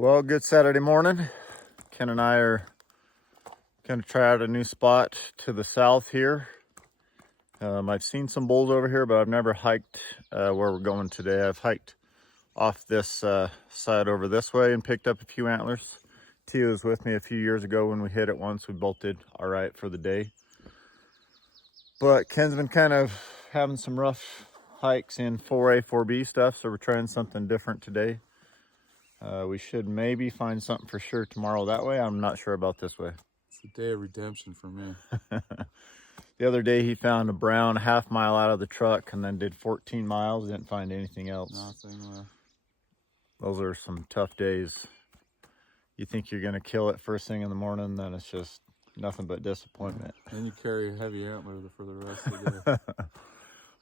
Well, good Saturday morning. Ken and I are going to try out a new spot to the south here. I've seen some bulls over here, but I've never hiked where we're going today. I've hiked off this side over this way and picked up a few antlers. Tia was with me a few years ago when we hit it once. We both did all right for the day. But Ken's been kind of having some rough hikes in 4A, 4B stuff, so we're trying something different today. We should maybe find something for sure tomorrow that way. I'm not sure about this way. It's a day of redemption for me. The other day he found a brown half-mile out of the truck and then did 14 miles. Didn't find anything else. Nothing. Those are some tough days. You think you're gonna kill it first thing in the morning, then it's just nothing but disappointment. Then you carry a heavy antler for the rest of the day.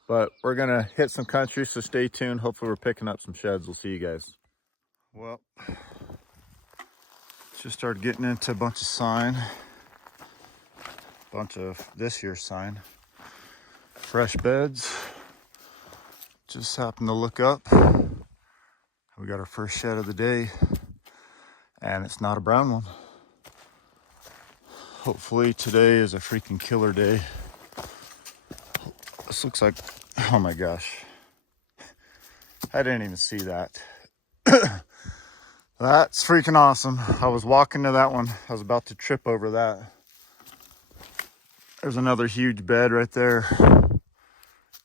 But we're gonna hit some country, so stay tuned. Hopefully we're picking up some sheds. We'll see you guys. Well, just started getting into a bunch of sign. Bunch of this year's sign. Fresh beds. Just happened to look up. We got our first shed of the day, and it's not a brown one. Hopefully today is a freaking killer day. This looks like, oh my gosh. I didn't even see that. That's freaking awesome. I was walking to that one. I was about to trip over that. There's another huge bed right there.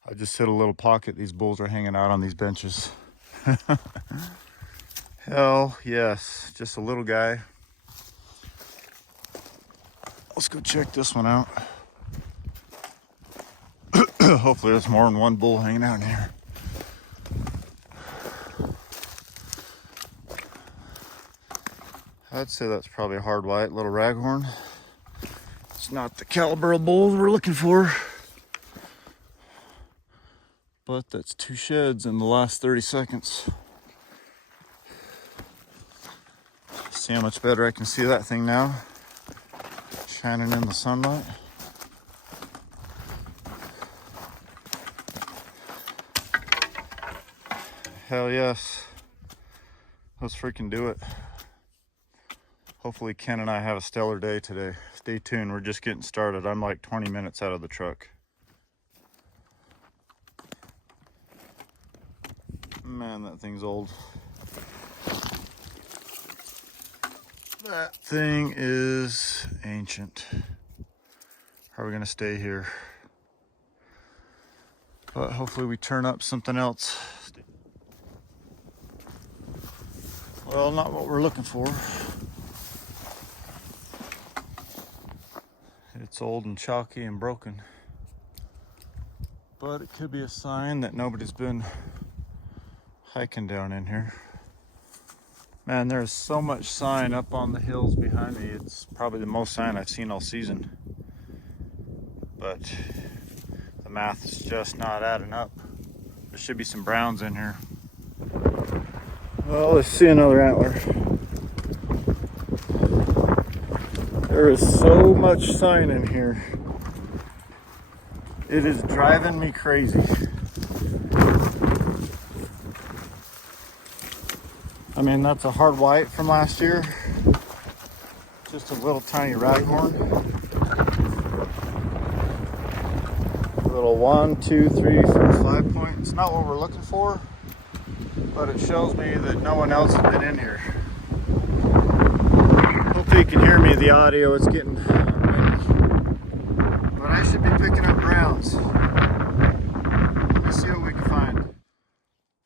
I just hit a little pocket. These bulls are hanging out on these benches. Hell yes, just a little guy. Let's go check this one out. Hopefully there's more than one bull hanging out in here. I'd say that's probably a hard white little raghorn. It's not the caliber of bulls we're looking for. But that's 2 sheds in the last 30 seconds. See how much better I can see that thing now. Shining in the sunlight. Hell yes. Let's freaking do it. Hopefully Ken and I have a stellar day today. Stay tuned, we're just getting started. I'm like 20 minutes out of the truck. Man, that thing's old. That thing is ancient. How are we gonna stay here? But hopefully we turn up something else. Well, not what we're looking for. It's old and chalky and broken. But it could be a sign that nobody's been hiking down in here. Man, there's so much sign up on the hills behind me. It's probably the most sign I've seen all season. But the math's just not adding up. There should be some browns in here. Well, let's see another antler. There is so much sign in here. It is driving me crazy. I mean, that's a hard white from last year. Just a little tiny raghorn. Little 1, 2, 3, 4, 5 point. It's not what we're looking for, but it shows me that no one else has been in here. Hopefully you can hear me. The audio is getting windy. But I should be picking up browns. Let me see what we can find.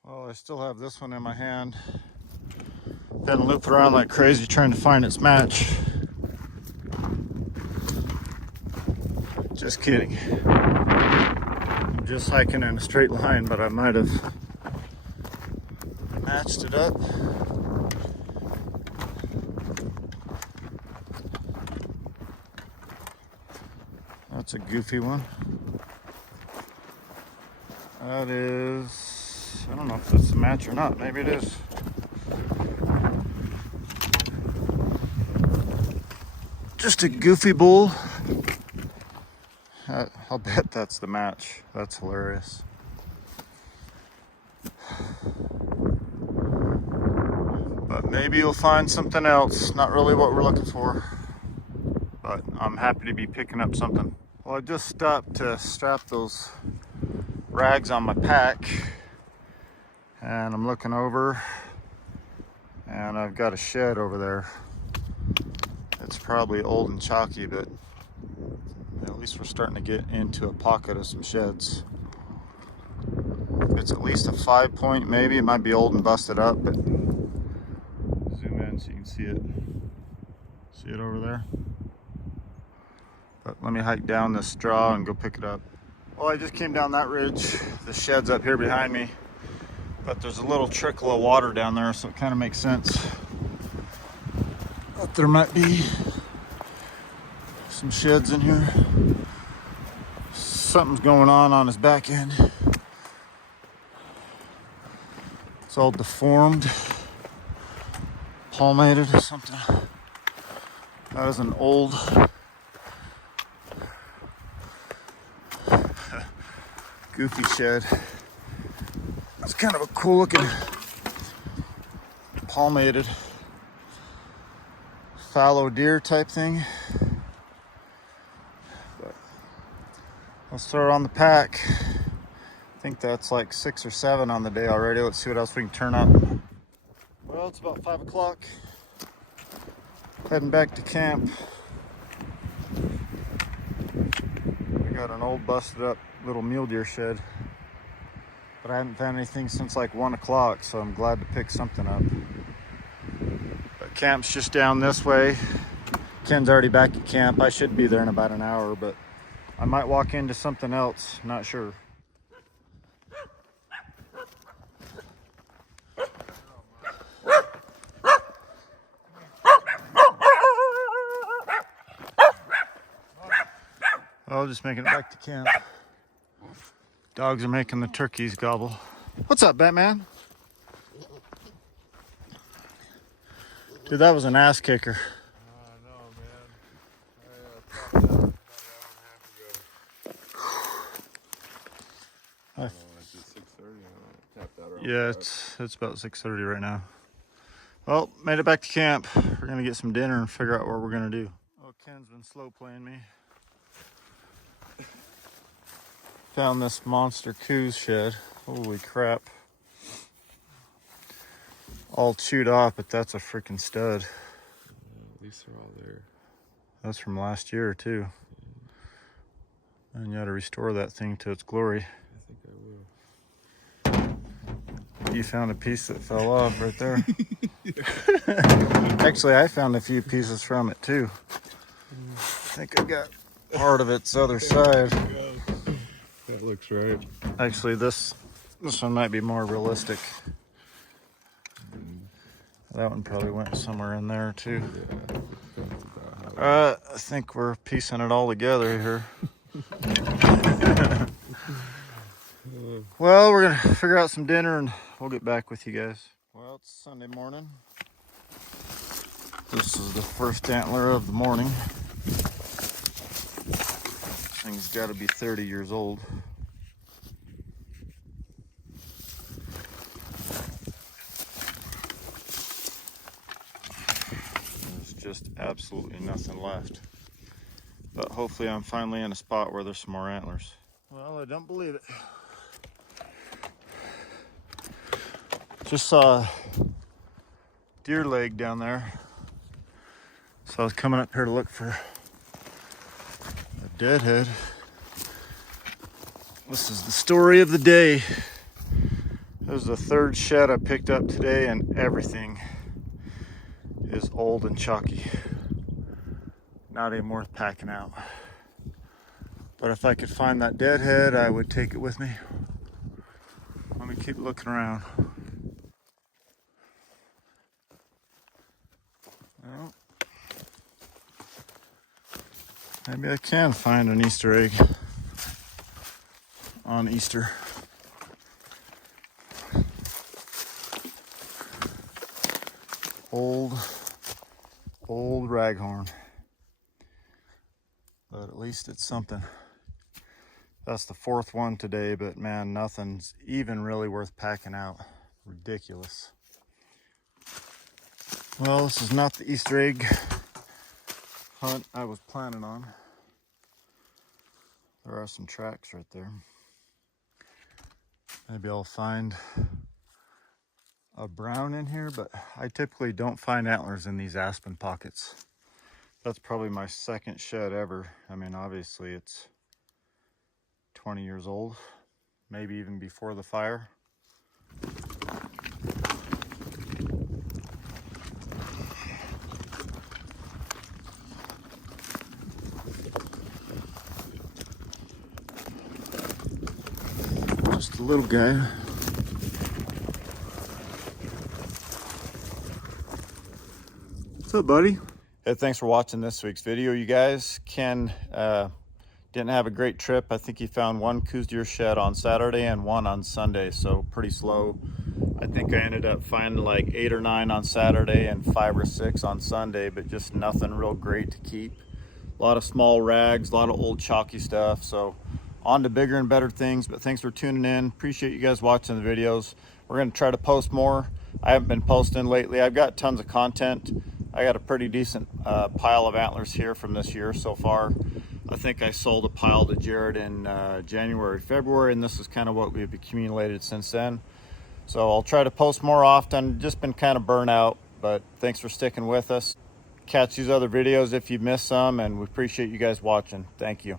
Well, I still have this one in my hand. Been looping around like crazy trying to find its match. Just kidding. I'm just hiking in a straight line, but I might have matched it up. That's a goofy one. That is, I don't know if that's a match or not. Maybe it is. Just a goofy bull. I'll bet that's the match. That's hilarious. But Maybe you'll find something else. Not really what we're looking for, but I'm happy to be picking up something. Well, I just stopped to strap those rags on my pack, and I'm looking over, and I've got a shed over there. It's probably old and chalky, but at least we're starting to get into a pocket of some sheds. It's at least a 5-point, maybe. It might be old and busted up, but zoom in so you can see it. See it over there? But let me hike down this straw and go pick it up. Well, I just came down that ridge. The shed's up here behind me, but there's a little trickle of water down there, so it kind of makes sense that there might be some sheds in here. Something's going on his back end. It's all deformed, palmated or something. That is an old goofy shed. It's kind of a cool looking palmated fallow deer type thing. But let's throw it on the pack. I think that's like 6 or 7 on the day already. Let's see what else we can turn up. Well, it's about 5 o'clock. Heading back to camp. We got an old busted up little mule deer shed, but I haven't found anything since like 1 o'clock, so I'm glad to pick something up. But camp's just down this way. Ken's already back at camp. I should be there in about an hour, but I might walk into something else, not sure. Well, just making it back to camp. Dogs are making the turkeys gobble. What's up, Batman? Dude, that was an ass kicker. I know, man. I popped out about an hour and a half ago. It's just 6:30. I tapped out around Yeah, 5. it's about 6:30 right now. Well, made it back to camp. We're gonna get some dinner and figure out what we're gonna do. Oh, Ken's been slow playing me. Found this monster coos shed. Holy crap. All chewed off, but that's a freaking stud. At least they're all there. That's from last year too. And you gotta restore that thing to its glory. I think I will. You found a piece that fell off right there. Actually, I found a few pieces from it too. I think I got part of its other side. That looks right. Actually, this one might be more realistic. That one probably went somewhere in there too. I think we're piecing it all together here. Well, we're gonna figure out some dinner and we'll get back with you guys. Well, it's Sunday morning. This is the first antler of the morning. This thing's got to be 30 years old. There's just absolutely nothing left. But hopefully I'm finally in a spot where there's some more antlers. Well, I don't believe it. Just saw a deer leg down there. So I was coming up here to look for a deadhead. This is the story of the day. This is the 3rd shed I picked up today, and everything is old and chalky. Not even worth packing out. But if I could find that deadhead, I would take it with me. Let me keep looking around. Well, maybe I can find an Easter egg on Easter. Old raghorn. But at least it's something. That's the 4th one today, but man, nothing's even really worth packing out. Ridiculous. Well, this is not the Easter egg hunt I was planning on. There are some tracks right there. Maybe I'll find a brown in here, but I typically don't find antlers in these aspen pockets. That's probably my second shed ever. I mean, obviously it's 20 years old, maybe even before the fire. Just a little guy. What's up, buddy? Hey, thanks for watching this week's video, you guys. Ken didn't have a great trip. I think he found one Coues deer shed on Saturday and one on Sunday, so pretty slow. I think I ended up finding like 8 or 9 on Saturday and 5 or 6 on Sunday, but just nothing real great to keep. A lot of small rags, a lot of old chalky stuff. So on to bigger and better things, but thanks for tuning in. Appreciate you guys watching the videos. We're gonna try to post more. I haven't been posting lately. I've got tons of content. I got a pretty decent pile of antlers here from this year so far. I think I sold a pile to Jared in January, February, and this is kind of what we've accumulated since then. So I'll try to post more often. Just been kind of burnt out, but thanks for sticking with us. Catch these other videos if you missed some, and we appreciate you guys watching. Thank you.